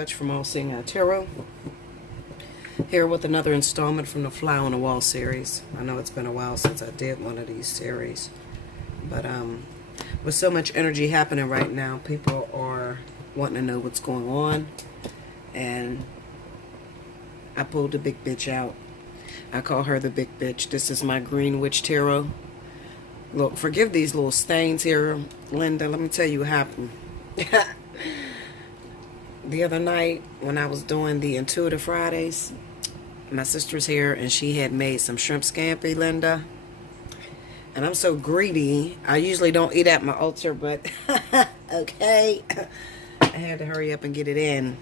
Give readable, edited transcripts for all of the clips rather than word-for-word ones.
Dutch from Allseeingeyetarot, here with another installment from the Fly on the Wall series. I know it's been a while since I did one of these series, but with so much energy happening right now, people are wanting to know what's going on, and I pulled the big bitch out. I call her the big bitch. This is my Green Witch Tarot. Look, forgive these little stains here, Linda. Let me tell you what happened. The other night when I was doing the Intuitive Fridays, my sister's here and she had made some shrimp scampi, Linda. And I'm so greedy. I usually don't eat at my altar, but okay. I had to hurry up and get it in.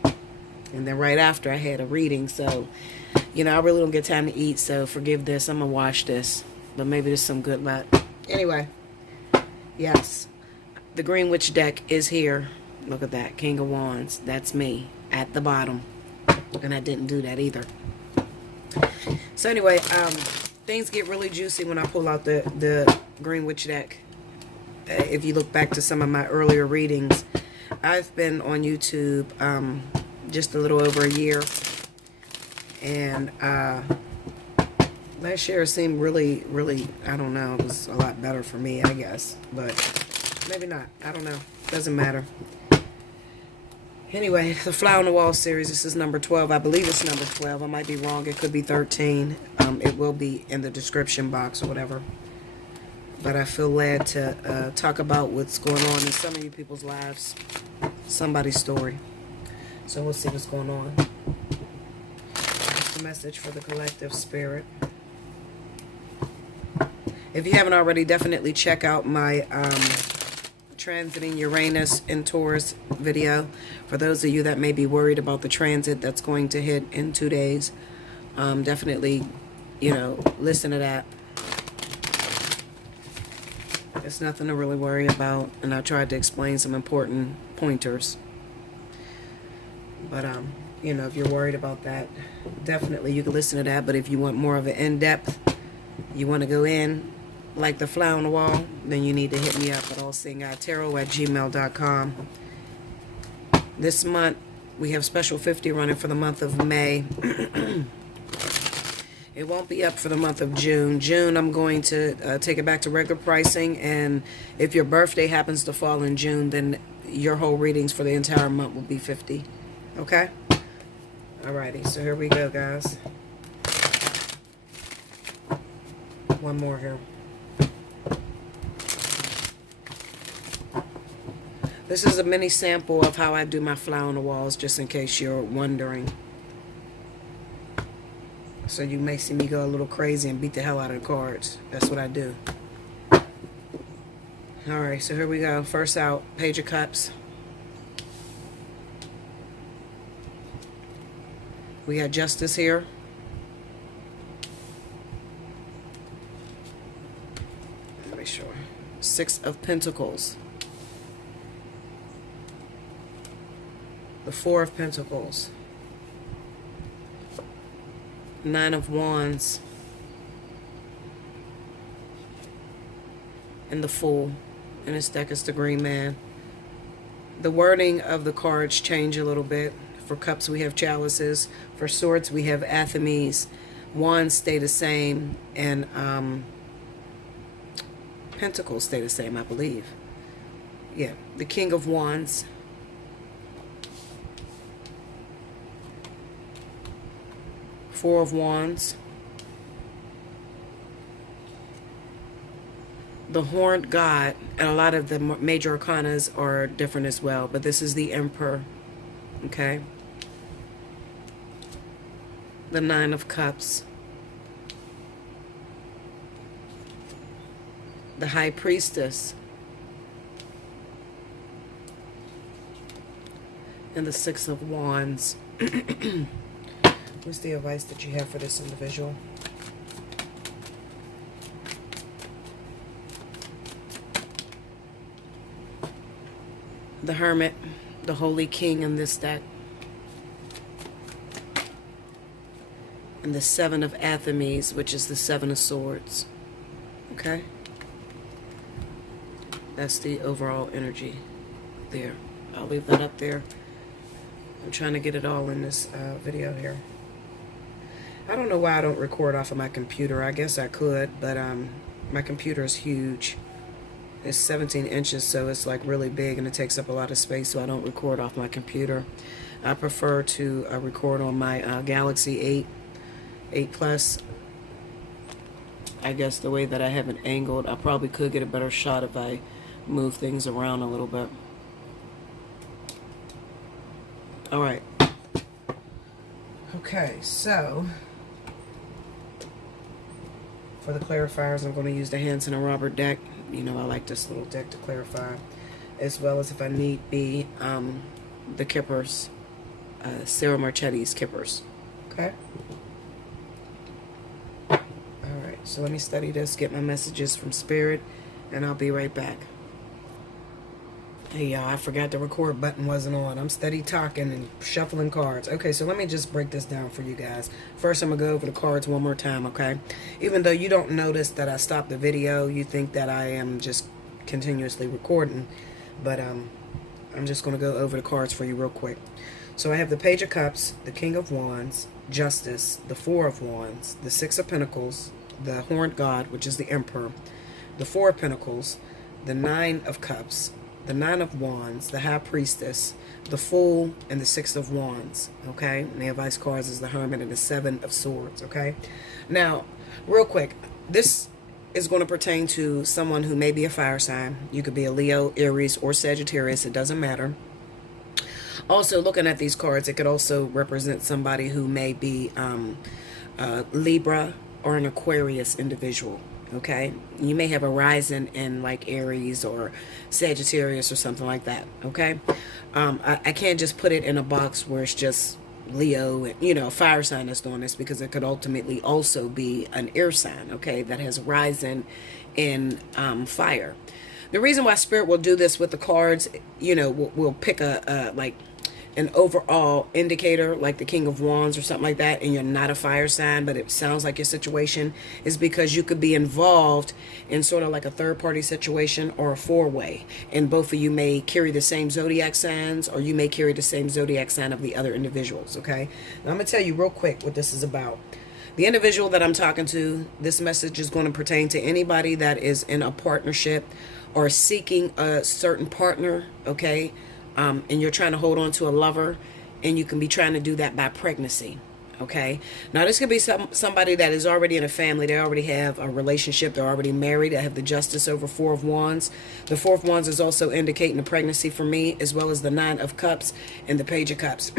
And then right after I had a reading, so, you know, I really don't get time to eat, so forgive this. I'm going to wash this, but maybe there's some good luck. Anyway, yes, the Green Witch deck is here. Look at that, King of Wands. That's me at the bottom, and I didn't do that either. So anyway, things get really juicy when I pull out the Green Witch deck. If you look back to some of my earlier readings, I've been on YouTube just a little over a year, and last year seemed really, I don't know, it was a lot better for me, I guess, but maybe not. I don't know. Doesn't matter. Anyway, the Fly on the Wall series, this is number 12. I believe it's number 12. I might be wrong. It could be 13. It will be in the description box or whatever. But I feel led to talk about what's going on in some of you people's lives. Somebody's story. So we'll see what's going on. That's the message for the collective spirit. If you haven't already, definitely check out my transiting Uranus in Taurus video. For those of you that may be worried about the transit that's going to hit in 2 days, definitely, you know, listen to that. It's nothing to really worry about, and I tried to explain some important pointers. But, you know, if you're worried about that, definitely you can listen to that. But if you want more of an in-depth, you want to go in, like the Fly on the Wall, then you need to hit me up at allseeingeyetarot@gmail.com. This month, we have Special 50 running for the month of May. It won't be up for the month of June. June, I'm going to take it back to regular pricing, and if your birthday happens to fall in June, then your whole readings for the entire month will be 50. Okay? Alrighty, so here we go, guys. One more here. This is a mini sample of how I do my Fly on the Walls, just in case you're wondering. So you may see me go a little crazy and beat the hell out of the cards. That's what I do. Alright, so here we go. First out, Page of Cups. We got Justice here. Let me make sure. Six of Pentacles. The Four of Pentacles. Nine of Wands. And the Fool. And this deck is the Green Man. The wording of the cards change a little bit. For Cups, we have Chalices. For Swords, we have Athames. Wands stay the same. And Pentacles stay the same, I believe. Yeah, the King of Wands. Four of Wands. The Horned God, and a lot of the major arcanas are different as well, but this is the Emperor. Okay. The Nine of Cups. The High Priestess. And the Six of Wands. What's the advice that you have for this individual? The Hermit, the Holy King in this deck. And the Seven of Athames, which is the Seven of Swords. Okay? That's the overall energy there. I'll leave that up there. I'm trying to get it all in this video here. I don't know why I don't record off of my computer. I guess I could, but my computer is huge. It's 17 inches, so it's like really big, and it takes up a lot of space, so I don't record off my computer. I prefer to record on my Galaxy 8 Plus. I guess the way that I have it angled, I probably could get a better shot if I move things around a little bit. All right. Okay, so for the clarifiers, I'm going to use the Hanson and Robert deck. You know, I like this little deck to clarify, as well as if I need be, the Kippers, Sarah Marchetti's Kippers. Okay. All right. So let me study this, get my messages from Spirit, and I'll be right back. Hey y'all, I forgot the record button wasn't on. I'm steady talking and shuffling cards. Okay, so let me just break this down for you guys. First, I'm going to go over the cards one more time, okay? Even though you don't notice that I stopped the video, you think that I am just continuously recording. But I'm just going to go over the cards for you real quick. So I have the Page of Cups, the King of Wands, Justice, the Four of Wands, the Six of Pentacles, the Horned God, which is the Emperor, the Four of Pentacles, the Nine of Cups, the Nine of Wands, the High Priestess, the Fool, and the Six of Wands, okay? And the advice cards is the Hermit and the Seven of Swords, okay? Now, real quick, this is going to pertain to someone who may be a fire sign. You could be a Leo, Aries, or Sagittarius. It doesn't matter. Also, looking at these cards, it could also represent somebody who may be Libra or an Aquarius individual. Okay, you may have a rising in like Aries or Sagittarius or something like that. Okay, I can't just put it in a box where it's just Leo and, you know, a fire sign that's doing this, because it could ultimately also be an air sign, okay, that has rising in fire. The reason why Spirit will do this with the cards, you know, we'll pick a like an overall indicator like the King of Wands or something like that, and you're not a fire sign, but it sounds like your situation, is because you could be involved in sort of like a third-party situation or a four-way, and both of you may carry the same zodiac signs, or you may carry the same zodiac sign of the other individuals, okay? Now, I'm going to tell you real quick what this is about. The individual that I'm talking to, this message is going to pertain to anybody that is in a partnership or seeking a certain partner, okay? And you're trying to hold on to a lover, and you can be trying to do that by pregnancy, okay? Now, this could be somebody that is already in a family. They already have a relationship. They're already married. I have the Justice over Four of Wands. The Four of Wands is also indicating a pregnancy for me, as well as the Nine of Cups and the Page of Cups.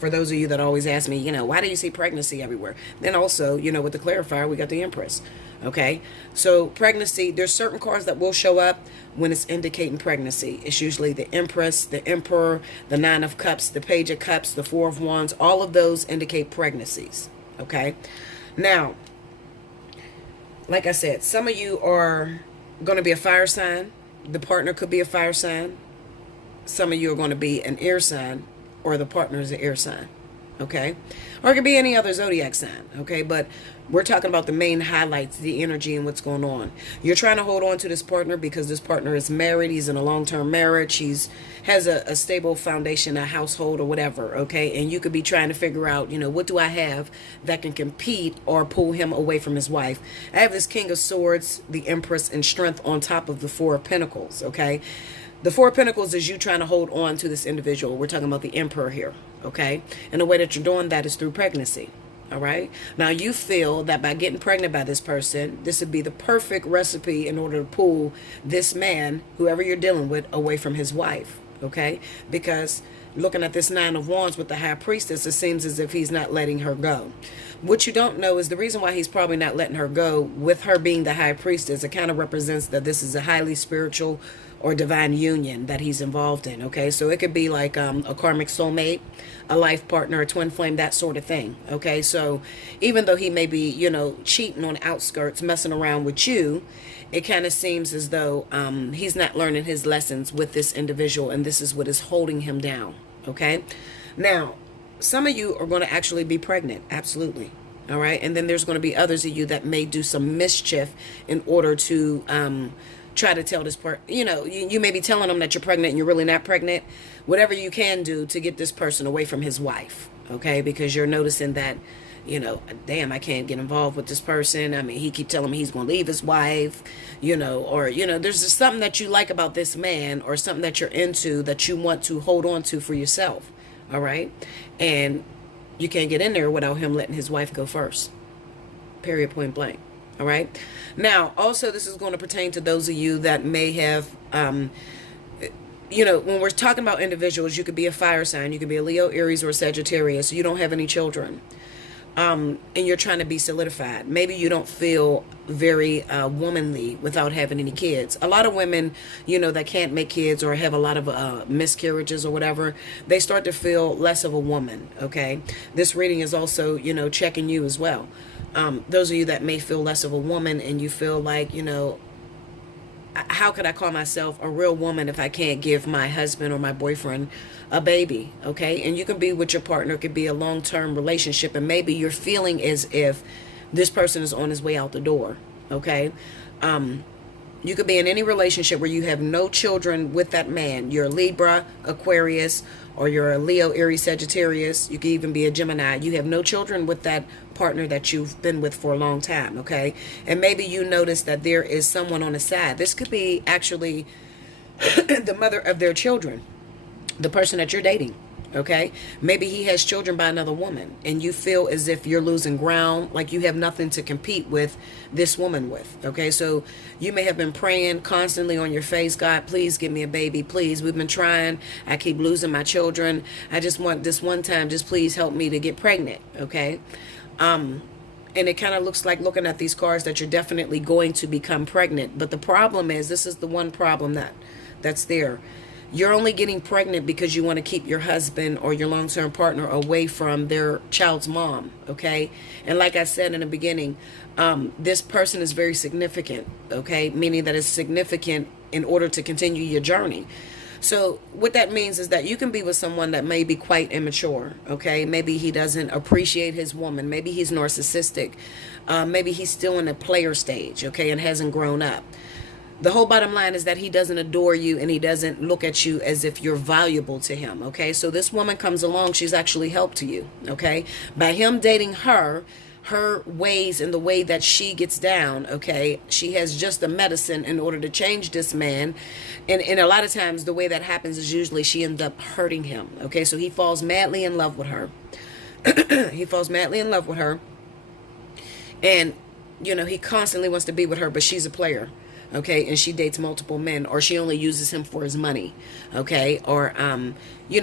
For those of you that always ask me, you know, why do you see pregnancy everywhere? Then also, you know, with the clarifier, we got the Empress. Okay, so pregnancy, there's certain cards that will show up when it's indicating pregnancy. It's usually the Empress, the Emperor, the Nine of Cups, the Page of Cups, the Four of Wands. All of those indicate pregnancies. Okay, now, like I said, some of you are going to be a fire sign. The partner could be a fire sign. Some of you are going to be an air sign, or the partner is an air sign. Okay, or it could be any other zodiac sign. Okay, but we're talking about the main highlights, the energy, and what's going on. You're trying to hold on to this partner because this partner is married. He's in a long-term marriage. Has a stable foundation, a household, or whatever. Okay, and you could be trying to figure out, you know, what do I have that can compete or pull him away from his wife? I have this King of Swords, the Empress, and Strength on top of the Four of Pentacles. Okay. The Four of Pentacles is you trying to hold on to this individual. We're talking about the Emperor here, okay? And the way that you're doing that is through pregnancy, all right? Now, you feel that by getting pregnant by this person, this would be the perfect recipe in order to pull this man, whoever you're dealing with, away from his wife, okay? Because looking at this Nine of Wands with the High Priestess, it seems as if he's not letting her go. What you don't know is the reason why he's probably not letting her go, with her being the High Priestess, it kind of represents that this is a highly spiritual or divine union that he's involved in, okay? So it could be like a karmic soulmate, a life partner, a twin flame, that sort of thing, okay? So even though he may be, you know, cheating on the outskirts, messing around with you, it kind of seems as though he's not learning his lessons with this individual, and this is what is holding him down, okay? Now, some of you are going to actually be pregnant, absolutely, all right? And then there's going to be others of you that may do some mischief in order to try to tell this person, you may be telling them that you're pregnant and you're really not pregnant. Whatever you can do to get this person away from his wife, okay? Because you're noticing that, damn, I can't get involved with this person. I mean, he keep telling me he's going to leave his wife, or, there's just something that you like about this man, or something that you're into that you want to hold on to for yourself, all right? And you can't get in there without him letting his wife go first, period, point blank, all right? Now, also, this is going to pertain to those of you that may have, when we're talking about individuals, you could be a fire sign, you could be a Leo, Aries, or Sagittarius, you don't have any children. And you're trying to be solidified. Maybe you don't feel very womanly without having any kids. A lot of women, that can't make kids or have a lot of miscarriages or whatever, they start to feel less of a woman, okay? This reading is also, checking you as well. Those of you that may feel less of a woman and you feel like, how could I call myself a real woman if I can't give my husband or my boyfriend a baby, okay? And you can be with your partner, it could be a long-term relationship, and maybe you're feeling as if this person is on his way out the door, okay? You could be in any relationship where you have no children with that man. You're a Libra, Aquarius, or you're a Leo, Aries, Sagittarius. You could even be a Gemini. You have no children with that partner that you've been with for a long time, okay? And maybe you notice that there is someone on the side. This could be actually the mother of their children, the person that you're dating, okay? Maybe he has children by another woman, and you feel as if you're losing ground, like you have nothing to compete with this woman with, okay? So you may have been praying constantly on your face, God, please give me a baby, please. We've been trying. I keep losing my children. I just want this one time, just please help me to get pregnant, okay? And it kind of looks like, looking at these cards, that you're definitely going to become pregnant. But the problem is, this is the one problem that's there. You're only getting pregnant because you want to keep your husband or your long-term partner away from their child's mom, okay? And like I said in the beginning, this person is very significant, okay? Meaning that it's significant in order to continue your journey. So what that means is that you can be with someone that may be quite immature, okay? Maybe he doesn't appreciate his woman. Maybe he's narcissistic. Maybe he's still in a player stage, okay, and hasn't grown up. The whole bottom line is that he doesn't adore you and he doesn't look at you as if you're valuable to him, okay? So this woman comes along, she's actually help to you, okay? By him dating her ways and the way that she gets down, okay, she has just the medicine in order to change this man. And a lot of times the way that happens is usually she ends up hurting him, okay? So he falls madly in love with her. He falls madly in love with her. And, he constantly wants to be with her, but she's a player. Okay, and she dates multiple men, or she only uses him for his money, okay, or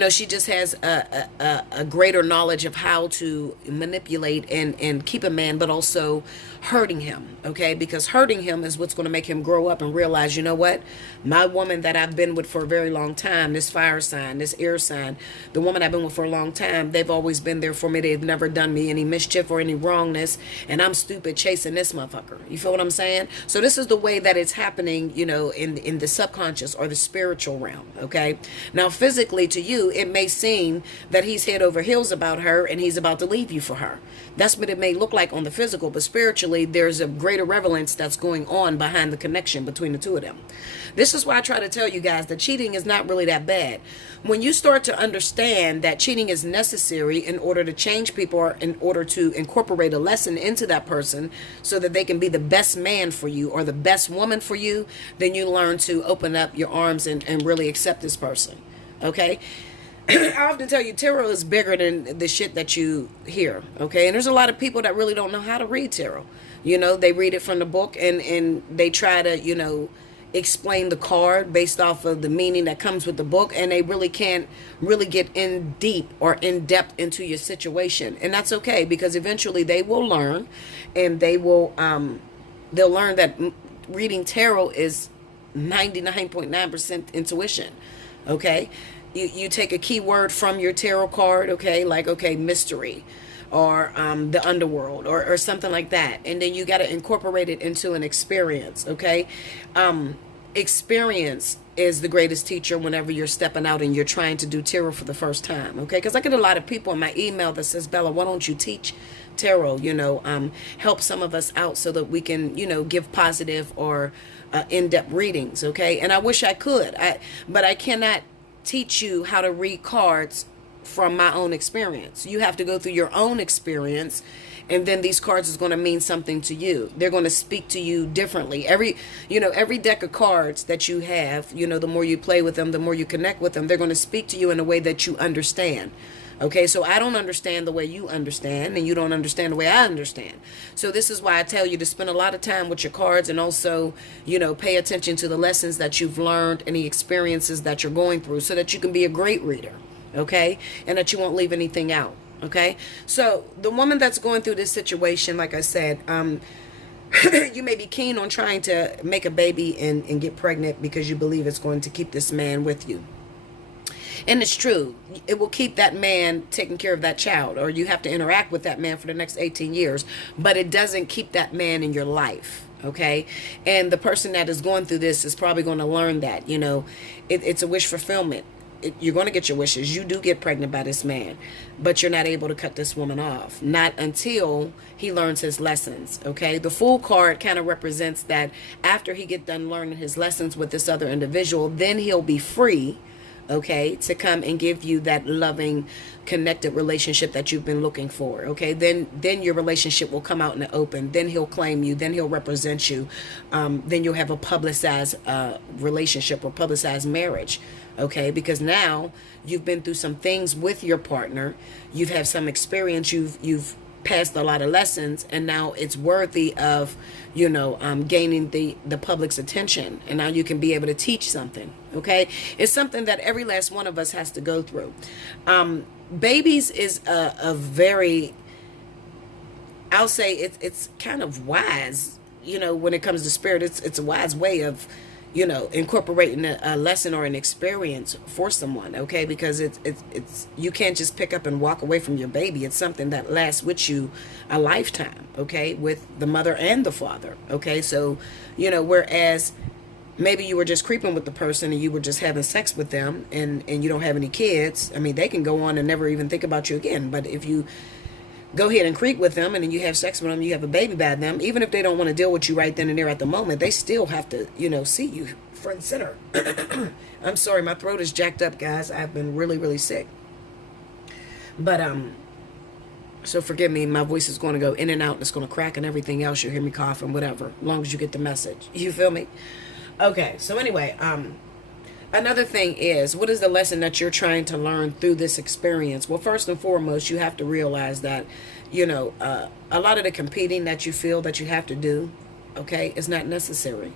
she just has a greater knowledge of how to manipulate and keep a man, but also hurting him, okay, because hurting him is what's going to make him grow up and realize, you know what, my woman that I've been with for a very long time, this fire sign, this air sign, the woman I've been with for a long time, they've always been there for me. They've never done me any mischief or any wrongness, and I'm stupid chasing this motherfucker. You feel what I'm saying? So this is the way that it's happening, in the subconscious or the spiritual realm, okay? Now, physically to you, it may seem that he's head over heels about her and he's about to leave you for her. That's what it may look like on the physical, but spiritually, there's a greater relevance that's going on behind the connection between the two of them. This is why I try to tell you guys that cheating is not really that bad. When you start to understand that cheating is necessary in order to change people, or in order to incorporate a lesson into that person so that they can be the best man for you or the best woman for you, then you learn to open up your arms and really accept this person, okay? I often tell you, tarot is bigger than the shit that you hear, okay? And there's a lot of people that really don't know how to read tarot. They read it from the book and they try to, explain the card based off of the meaning that comes with the book, and they really can't really get in deep or in depth into your situation. And that's okay, because eventually they will learn, and they'll learn that reading tarot is 99.9% intuition, okay? You take a keyword from your tarot card, okay, like, okay, mystery, or the underworld, or something like that, and then you got to incorporate it into an experience, okay? Experience is the greatest teacher whenever you're stepping out and you're trying to do tarot for the first time, okay? Because I get a lot of people in my email that says, Bella, why don't you teach tarot, help some of us out so that we can, give positive or in-depth readings, okay? And I wish I could, but I cannot teach you how to read cards from my own experience. You have to go through your own experience, and then these cards is going to mean something to you. They're going to speak to you differently. Every deck of cards that you have, the more you play with them, the more you connect with them, they're going to speak to you in a way that you understand. Okay, so I don't understand the way you understand, and you don't understand the way I understand. So this is why I tell you to spend a lot of time with your cards, and also, pay attention to the lessons that you've learned and the experiences that you're going through, so that you can be a great reader, okay, and that you won't leave anything out, okay? So the woman that's going through this situation, like I said, you may be keen on trying to make a baby and get pregnant because you believe it's going to keep this man with you. And it's true. It will keep that man taking care of that child, or you have to interact with that man for the next 18 years. But it doesn't keep that man in your life, okay? And the person that is going through this is probably going to learn that, it's a wish fulfillment. You're going to get your wishes. You do get pregnant by this man, but you're not able to cut this woman off. Not until he learns his lessons, okay? The Fool card kind of represents that after he get done learning his lessons with this other individual, then he'll be free, okay, to come and give you that loving, connected relationship that you've been looking for, okay? Then your relationship will come out in the open. Then he'll claim you. Then he'll represent you. Then you'll have a publicized relationship or publicized marriage, okay? Because now you've been through some things with your partner. You've had some experience. You've passed a lot of lessons, and now it's worthy of, gaining the public's attention, and now you can be able to teach something, okay? It's something that every last one of us has to go through. Babies is a very, I'll say it's kind of wise, when it comes to spirit. It's a wise way of, incorporating a lesson or an experience for someone, okay? Because it's you can't just pick up and walk away from your baby. It's something that lasts with you a lifetime, okay? With the mother and the father, okay? So, whereas maybe you were just creeping with the person and you were just having sex with them and you don't have any kids, I mean, they can go on and never even think about you again. But if you go ahead and creep with them and then you have sex with them, you have a baby by them, even if they don't want to deal with you right then and there at the moment, they still have to, see you front and center. I'm sorry, my throat is jacked up, guys. I've been really, really sick. But, so forgive me, my voice is going to go in and out, and it's going to crack and everything else. You'll hear me cough and whatever, as long as you get the message. You feel me? Okay, so anyway, another thing is, what is the lesson that you're trying to learn through this experience? Well, first and foremost, you have to realize that, a lot of the competing that you feel that you have to do, okay, is not necessary.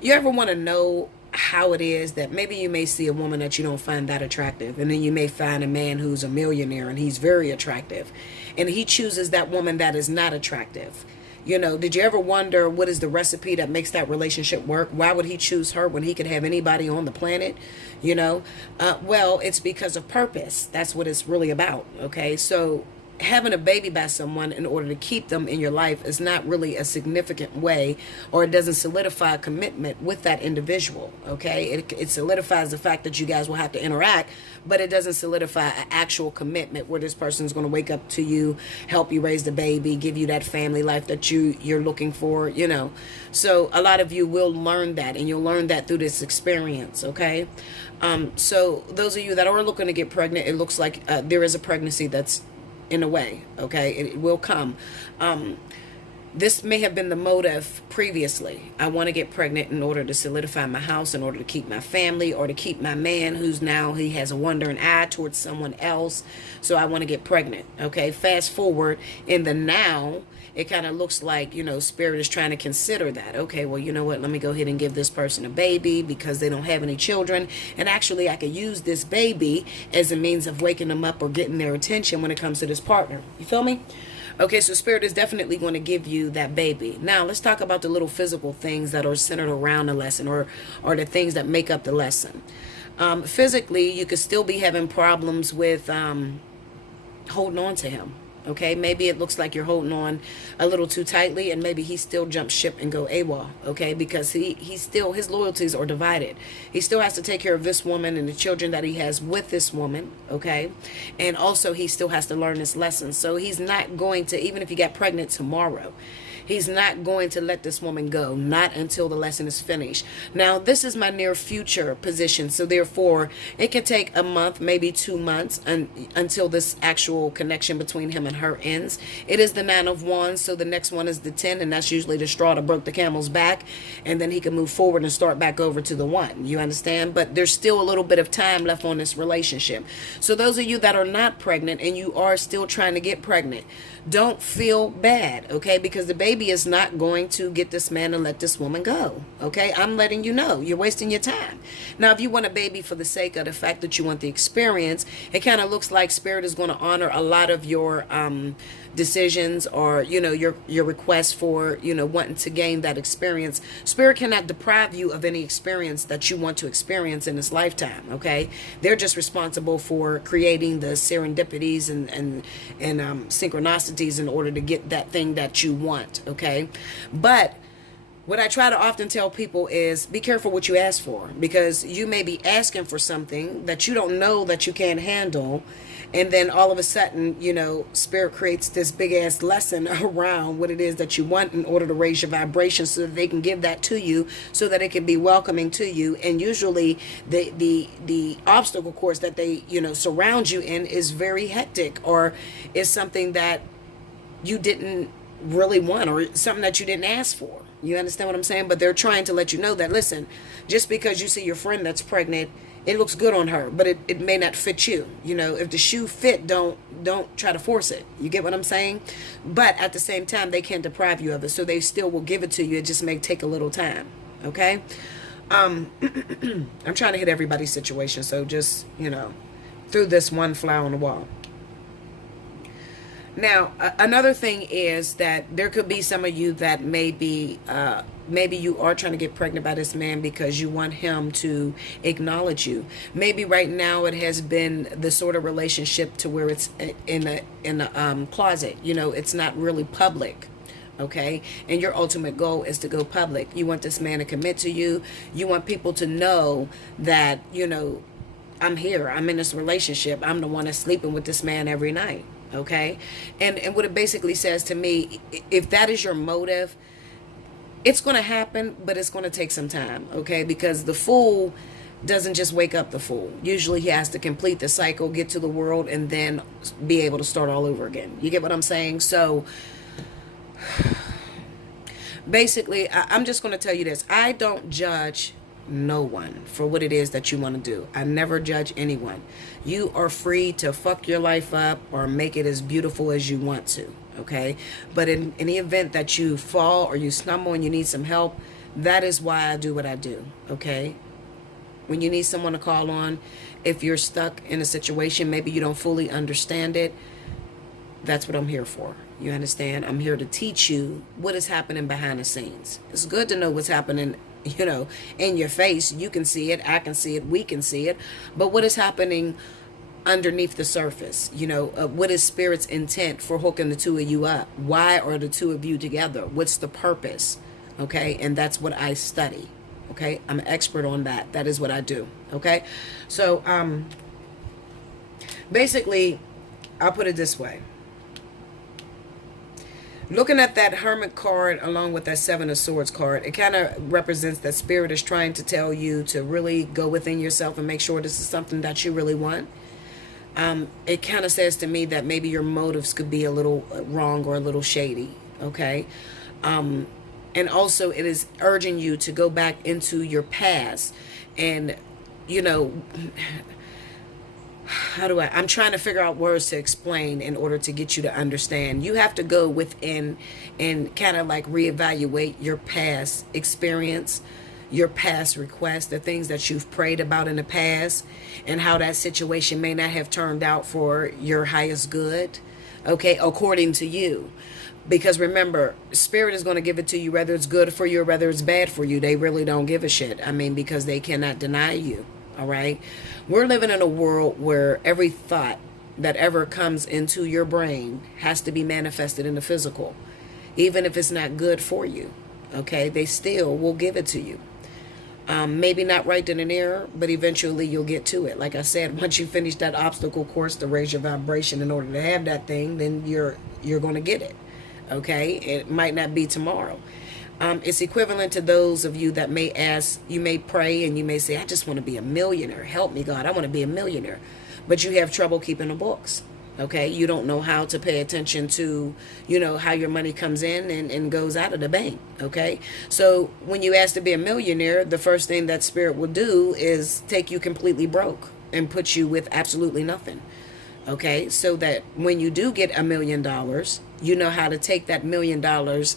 You ever want to know how it is that maybe you may see a woman that you don't find that attractive, and then you may find a man who's a millionaire and he's very attractive, and he chooses that woman that is not attractive. Did you ever wonder what is the recipe that makes that relationship work? Why would he choose her when he could have anybody on the planet? Well, it's because of purpose. That's what it's really about, okay? So having a baby by someone in order to keep them in your life is not really a significant way, or it doesn't solidify a commitment with that individual, okay? It solidifies the fact that you guys will have to interact, but it doesn't solidify an actual commitment where this person's going to wake up to you, help you raise the baby, give you that family life that you're looking for, So a lot of you will learn that, and you'll learn that through this experience, okay? So those of you that are looking to get pregnant, it looks like there is a pregnancy that's in a way, okay? It will come. This may have been the motive previously. I want to get pregnant in order to solidify my house, in order to keep my family, or to keep my man who's now, he has a wandering eye towards someone else. So I want to get pregnant, okay? Fast forward in the now, it kind of looks like, Spirit is trying to consider that. Okay, well, you know what? Let me go ahead and give this person a baby because they don't have any children. And actually, I could use this baby as a means of waking them up or getting their attention when it comes to this partner. You feel me? Okay, so Spirit is definitely going to give you that baby. Now, let's talk about the little physical things that are centered around the lesson, or the things that make up the lesson. Physically, you could still be having problems with holding on to him. Okay, maybe it looks like you're holding on a little too tightly, and maybe he still jumps ship and go AWOL. Okay, because he still, his loyalties are divided. He still has to take care of this woman and the children that he has with this woman. Okay, and also he still has to learn this lesson. So he's not going to, even if you get pregnant tomorrow, he's not going to let this woman go, not until the lesson is finished. Now, this is my near future position, so therefore, it could take a month, maybe 2 months, until this actual connection between him and her ends. It is the 9 of Wands, so the next one is the 10, and that's usually the straw that broke the camel's back, and then he can move forward and start back over to the 1. You understand? But there's still a little bit of time left on this relationship. So those of you that are not pregnant and you are still trying to get pregnant, don't feel bad, okay? Because the baby is not going to get this man and let this woman go, okay? I'm letting you know. You're wasting your time. Now, if you want a baby for the sake of the fact that you want the experience, it kind of looks like Spirit is going to honor a lot of your decisions, or, you know, your request for, you know, wanting to gain that experience. Spirit cannot deprive you of any experience that you want to experience in this lifetime, okay? They're just responsible for creating the serendipities and synchronicities in order to get that thing that you want, okay? But what I try to often tell people is be careful what you ask for, because you may be asking for something that you don't know that you can't handle, and then all of a sudden, you know, Spirit creates this big ass lesson around what it is that you want in order to raise your vibration, so that they can give that to you, so that it can be welcoming to you. And usually the obstacle course that they, you know, surround you in is very hectic, or is something that you didn't really want, or something that you didn't ask for. You understand what I'm saying? But they're trying to let you know that, listen, just because you see your friend that's pregnant, it looks good on her, but it may not fit you. You know, if the shoe fit, don't try to force it. You get what I'm saying? But at the same time, they can't deprive you of it, so they still will give it to you. It just may take a little time. Okay? I'm trying to hit everybody's situation, so just, you know, through this one fly on the wall. Now, another thing is that there could be some of you that maybe you are trying to get pregnant by this man because you want him to acknowledge you. Maybe right now it has been the sort of relationship to where it's in a closet. You know, it's not really public. Okay, and your ultimate goal is to go public. You want this man to commit to you. You want people to know that, you know, I'm here. I'm in this relationship. I'm the one that's sleeping with this man every night. Okay, and what it basically says to me, if that is your motive, it's going to happen, but it's going to take some time. Okay, because the fool doesn't just wake up the fool. Usually he has to complete the cycle, get to the world, and then be able to start all over again. You get what I'm saying? So basically, I'm just going to tell you this. I don't judge no one for what it is that you want to do. I never judge anyone. You are free to fuck your life up or make it as beautiful as you want to, okay? But in any event that you fall or you stumble and you need some help, that is why I do what I do, okay? When you need someone to call on, if you're stuck in a situation, maybe you don't fully understand it, that's what I'm here for. You understand? I'm here to teach you what is happening behind the scenes. It's good to know what's happening, you know, in your face. You can see it, I can see it, we can see it. But what is happening underneath the surface? You know, what is Spirit's intent for hooking the two of you up? Why are the two of you together? What's the purpose? Okay, and that's what I study. Okay, I'm an expert on that. That is what I do. Okay, so basically, I'll put it this way. Looking at that Hermit card along with that Seven of Swords card, it kind of represents that Spirit is trying to tell you to really go within yourself and make sure this is something that you really want. It kind of says to me that maybe your motives could be a little wrong or a little shady, okay? And also it is urging you to go back into your past and, you know, I'm trying to figure out words to explain in order to get you to understand. You have to go within and kind of like reevaluate your past experience, your past requests, the things that you've prayed about in the past, and how that situation may not have turned out for your highest good, okay, according to you. Because remember, Spirit is going to give it to you whether it's good for you or whether it's bad for you. They really don't give a shit. I mean, because they cannot deny you. All right. We're living in a world where every thought that ever comes into your brain has to be manifested in the physical. Even if it's not good for you, okay, they still will give it to you. Maybe not right then and there, but eventually you'll get to it. Like I said, once you finish that obstacle course to raise your vibration in order to have that thing, then you're going to get it. Okay, it might not be tomorrow. It's equivalent to those of you that may ask, you may pray and you may say, I just want to be a millionaire. Help me, God. I want to be a millionaire. But you have trouble keeping the books. Okay, you don't know how to pay attention to, how your money comes in and goes out of the bank. Okay, so when you ask to be a millionaire, the first thing that spirit will do is take you completely broke and put you with absolutely nothing. Okay, so that when you do get $1 million, you know how to take that $1 million,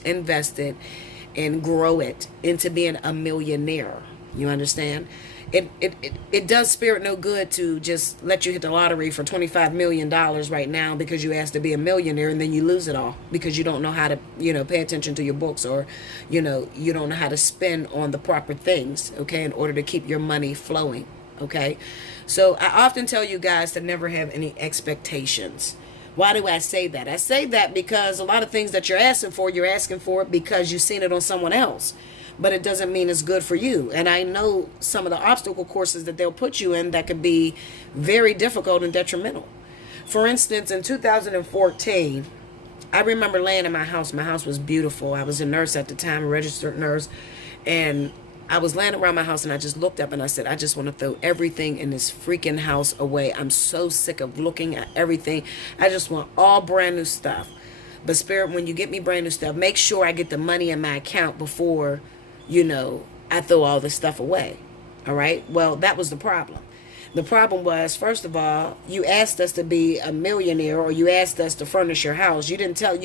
invest it, and grow it into being a millionaire. You understand? It does spirit no good to just let you hit the lottery for $25 million right now because you asked to be a millionaire, and then you lose it all because you don't know how to, pay attention to your books, or, you don't know how to spend on the proper things, okay, in order to keep your money flowing, okay? So I often tell you guys to never have any expectations. Why do I say that? I say that because a lot of things that you're asking for it because you've seen it on someone else. But it doesn't mean it's good for you. And I know some of the obstacle courses that they'll put you in that could be very difficult and detrimental. For instance, in 2014, I remember laying in my house. My house was beautiful. I was a nurse at the time, a registered nurse. And I was laying around my house and I just looked up and I said, I just want to throw everything in this freaking house away. I'm so sick of looking at everything. I just want all brand new stuff. But Spirit, when you get me brand new stuff, make sure I get the money in my account before I throw all this stuff away. All right. Well, that was the problem. The problem was, first of all, you asked us to be a millionaire, or you asked us to furnish your house. You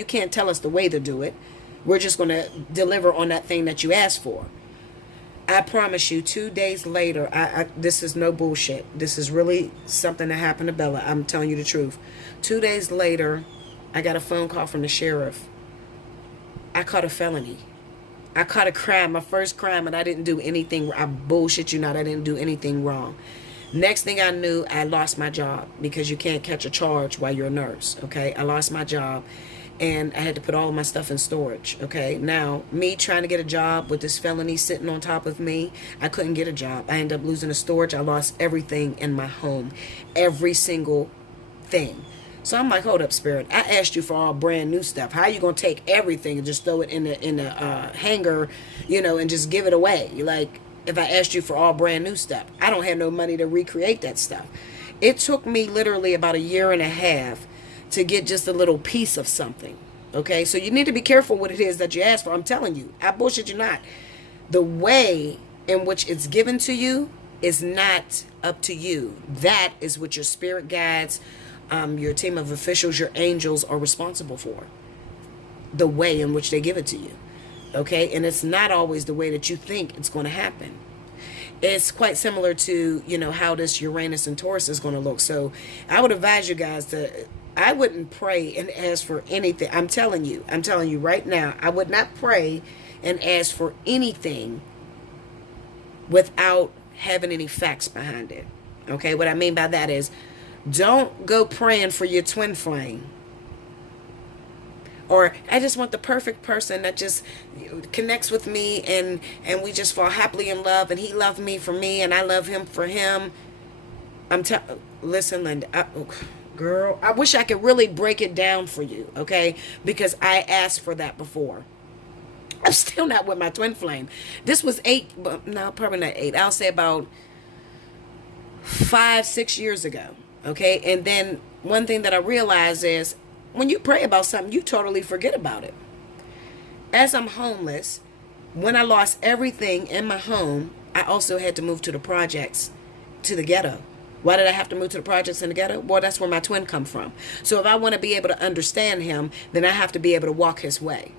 can't tell us the way to do it. We're just going to deliver on that thing that you asked for. I promise you, 2 days later, this is no bullshit. This is really something that happened to Bella. I'm telling you the truth. 2 days later, I got a phone call from the sheriff. I caught a felony. I caught a crime, my first crime, and I didn't do anything. I bullshit you not. I didn't do anything wrong. Next thing I knew, I lost my job because you can't catch a charge while you're a nurse. Okay, I lost my job, and I had to put all of my stuff in storage. Okay, now me trying to get a job with this felony sitting on top of me, I couldn't get a job. I ended up losing the storage. I lost everything in my home, every single thing. So I'm like, hold up, Spirit. I asked you for all brand new stuff. How are you going to take everything and just throw it in the hanger, and just give it away? Like, if I asked you for all brand new stuff, I don't have no money to recreate that stuff. It took me literally about 1.5 years to get just a little piece of something. Okay, so you need to be careful what it is that you ask for. I'm telling you, I bullshit you not. The way in which it's given to you is not up to you. That is what your spirit guides, your team of officials, your angels are responsible for. The way in which they give it to you. Okay, and it's not always the way that you think it's going to happen. It's quite similar to, how this Uranus and Taurus is going to look. So I would advise you guys I wouldn't pray and ask for anything. I'm telling you right now, I would not pray and ask for anything without having any facts behind it. Okay, what I mean by that is, don't go praying for your twin flame. Or I just want the perfect person that just connects with me and we just fall happily in love, and he loved me for me and I love him for him. Listen, Linda, girl, I wish I could really break it down for you, okay? Because I asked for that before. I'm still not with my twin flame. This was probably not 8. I'll say about 5-6 years ago. Okay, and then one thing that I realized is when you pray about something, you totally forget about it. As I'm homeless, when I lost everything in my home, I also had to move to the projects, to the ghetto. Why did I have to move to the projects in the ghetto? Well, that's where my twin come from. So if I want to be able to understand him, then I have to be able to walk his way.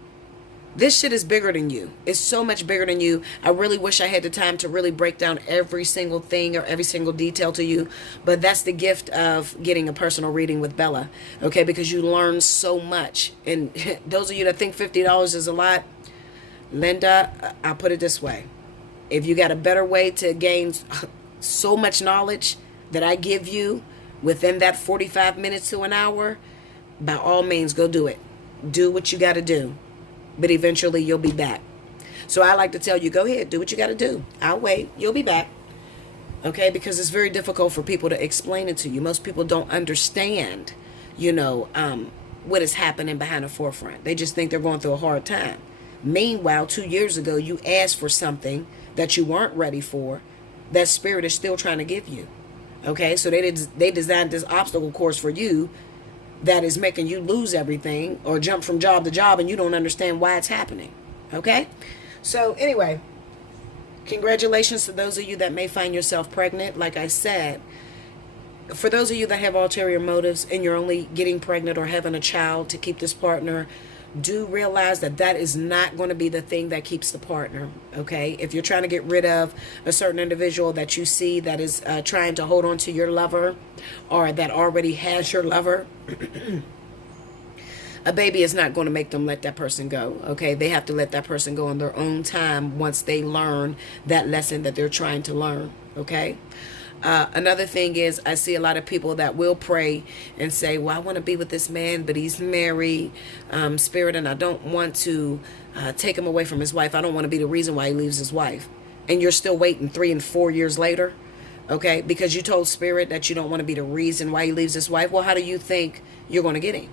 This shit is bigger than you. It's so much bigger than you. I really wish I had the time to really break down every single thing or every single detail to you. But that's the gift of getting a personal reading with Bella. Okay, because you learn so much. And those of you that think $50 is a lot, Linda, I'll put it this way. If you got a better way to gain so much knowledge that I give you, within that 45 minutes to an hour, by all means, go do it. Do what you got to do. But eventually you'll be back. So I like to tell you, go ahead, do what you got to do. I'll wait. You'll be back. Okay? Because it's very difficult for people to explain it to you. Most people don't understand, what is happening behind the forefront. They just think they're going through a hard time. Meanwhile, 2 years ago, you asked for something that you weren't ready for. That spirit is still trying to give you. Okay? So they designed this obstacle course for you that is making you lose everything or jump from job to job, and you don't understand why it's happening. Okay? So anyway, congratulations to those of you that may find yourself pregnant. Like I said, for those of you that have ulterior motives and you're only getting pregnant or having a child to keep this partner, do realize that that is not going to be the thing that keeps the partner. Okay? If you're trying to get rid of a certain individual that you see that is trying to hold on to your lover, or that already has your lover, a baby is not going to make them let that person go. Okay? They have to let that person go on their own time once they learn that lesson that they're trying to learn. Okay? Another thing is, I see a lot of people that will pray and say, well, I want to be with this man, but he's married, spirit, and I don't want to take him away from his wife. I don't want to be the reason why he leaves his wife. And you're still waiting 3 and 4 years later, okay, because you told spirit that you don't want to be the reason why he leaves his wife. Well, how do you think you're going to get him?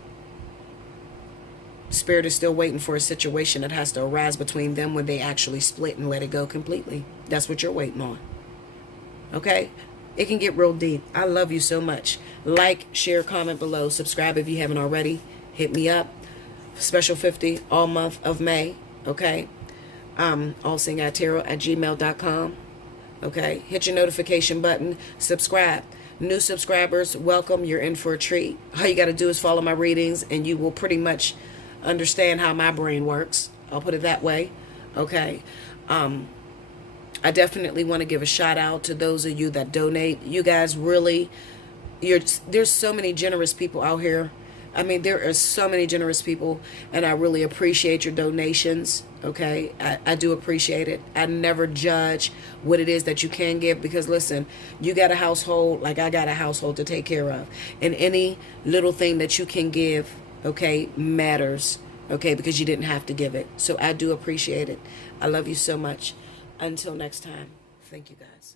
Spirit is still waiting for a situation that has to arise between them when they actually split and let it go completely. That's what you're waiting on. Okay? It can get real deep. I love you so much. Like, share, comment below. Subscribe if you haven't already. Hit me up. Special 50 all month of May. Okay? Allseeingeyetarot@gmail.com. Okay? Hit your notification button. Subscribe. New subscribers, welcome. You're in for a treat. All you got to do is follow my readings and you will pretty much understand how my brain works. I'll put it that way. Okay? I definitely want to give a shout out to those of you that donate. You guys really, there's so many generous people out here. I mean, there are so many generous people, and I really appreciate your donations. Okay, I do appreciate it. I never judge what it is that you can give, because listen, you got a household like I got a household to take care of, and any little thing that you can give, okay, matters. Okay, because you didn't have to give it. So I do appreciate it. I love you so much. Until next time, thank you guys.